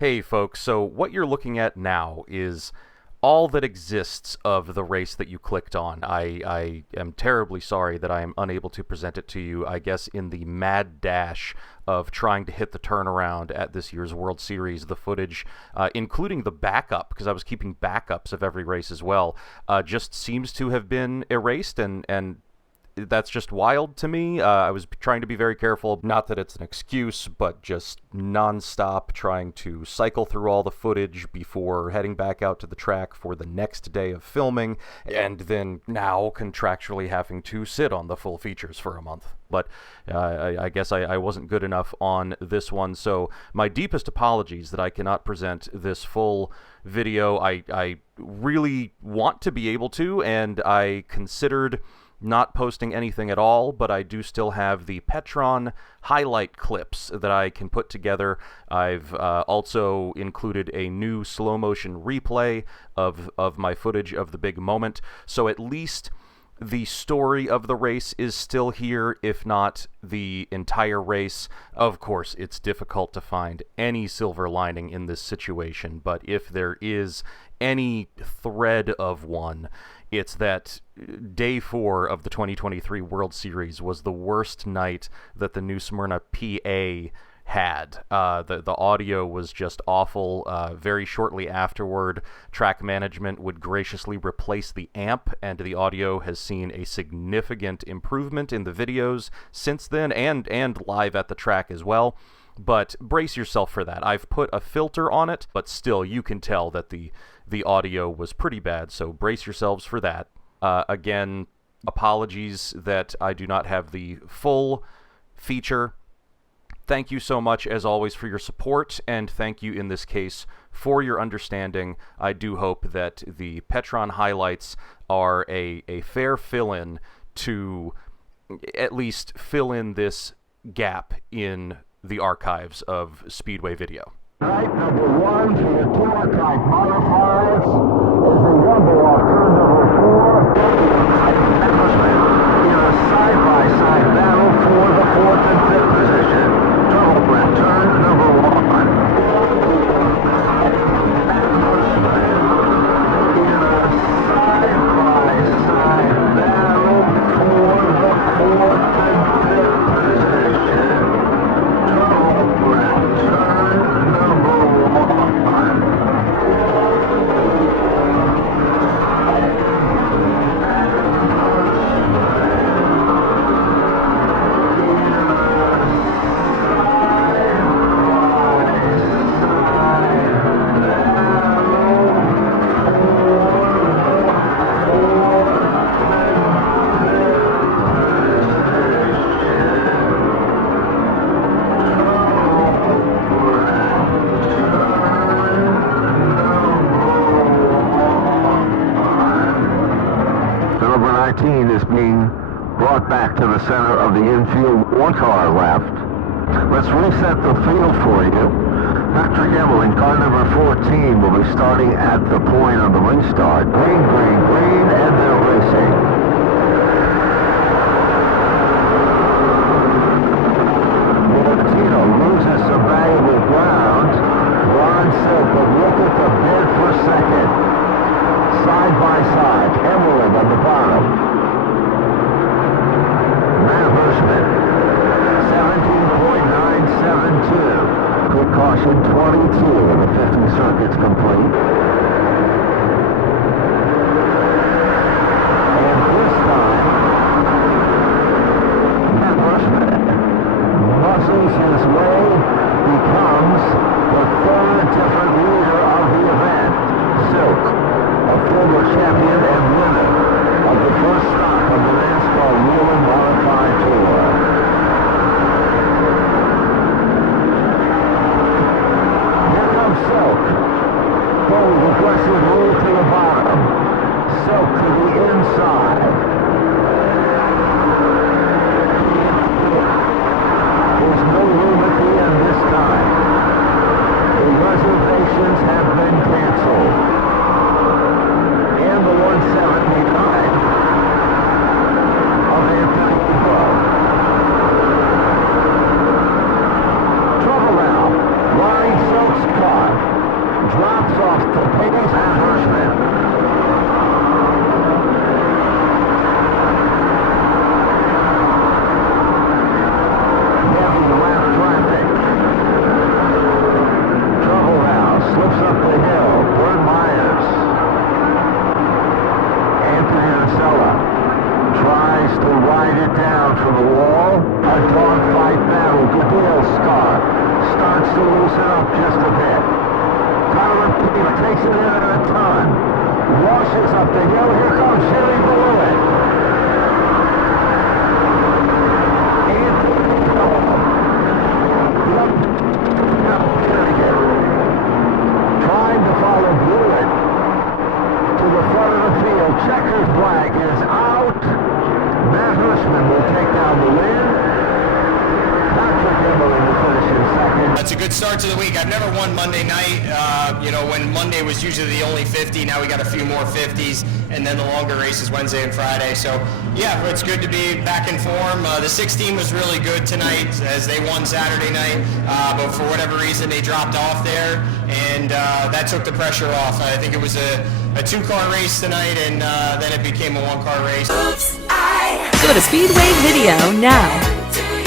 Hey folks, so what you're looking at now is all that exists of the race that you clicked on. I am terribly sorry that I am unable to present it to you, I guess in the mad dash of trying to hit the turnaround at this year's World Series. The footage, including the backup, because I was keeping backups of every race as well, just seems to have been erased, and that's just wild to me. I was trying to be very careful, not that it's an excuse, but just non-stop trying to cycle through all the footage before heading back out to the track for the next day of filming, and then now contractually having to sit on the full features for a month. But I guess I wasn't good enough on this one, so my deepest apologies that I cannot present this full video. I really want to be able to, and I considered not posting anything at all, but I do still have the Petron highlight clips that I can put together. I've also included a new slow motion replay of my footage of the big moment, so at least the story of the race is still here, if not the entire race. Of course, it's difficult to find any silver lining in this situation, but if there is any thread of one, it's that Day 4 of the 2023 World Series was the worst night that the New Smyrna PA had. The audio was just awful. Very shortly afterward, track management would graciously replace the amp, and the audio has seen a significant improvement in the videos since then, and live at the track as well. But brace yourself for that. I've put a filter on it, but still, you can tell that the audio was pretty bad, so brace yourselves for that. Again, apologies that I do not have the full feature. Thank you so much, as always, for your support, and thank you in this case for your understanding. I do hope that the Petron highlights are a fair fill-in to at least fill in this gap in the archives of Speedway video. Right, number one for the Tuebok type modifiers is the double off turn number 4. In a side-by-side battle for the 4th and 5th position. Tuebok turn number 1. In a side-by-side battle for the 4th and 5th position. Tuebok turn number 1. Is being brought back to the center of the infield. One car left. Let's reset the field for you. Patrick Emerling, car number 14, will be starting at the point on the restart. Green, green, green, and they're racing. Valentino loses some valuable ground. Ron said, but look at the bid for second. Side by side, Emerling on the bottom. 17.972. Quick caution 22 in the 50 circuits complete. And this time, Matt Bushman muscles his way, becomes the 3rd different leader of the event. Silk, a former champion and winner of the first stop of the NASCAR Wheeling Modified Tour. Here comes Silk. Bold, aggressive move to the bottom. Silk to the inside. There's no room at the end this time. The reservations have been canceled. And the 179 of Anthony Tuebok. Trouble now. Ronnie Silk's car. Takes it in at a ton. Washes up the hill. Here comes Sherry Balloon. Trying to follow Blewett to the front of the field. Checkered flag is out. Matt Hirschman will take down the win. Patrick Emmerling will finish in second. That's a good start to the week. I've never won Monday night. When Monday was usually the only 50, now we got a few more 50s, and then the longer races Wednesday and Friday. So, yeah, it's good to be back in form. The 16 was really good tonight as they won Saturday night, but for whatever reason they dropped off there, and that took the pressure off. I think it was a two-car race tonight, and then it became a one-car race. Go to Speedway Video now.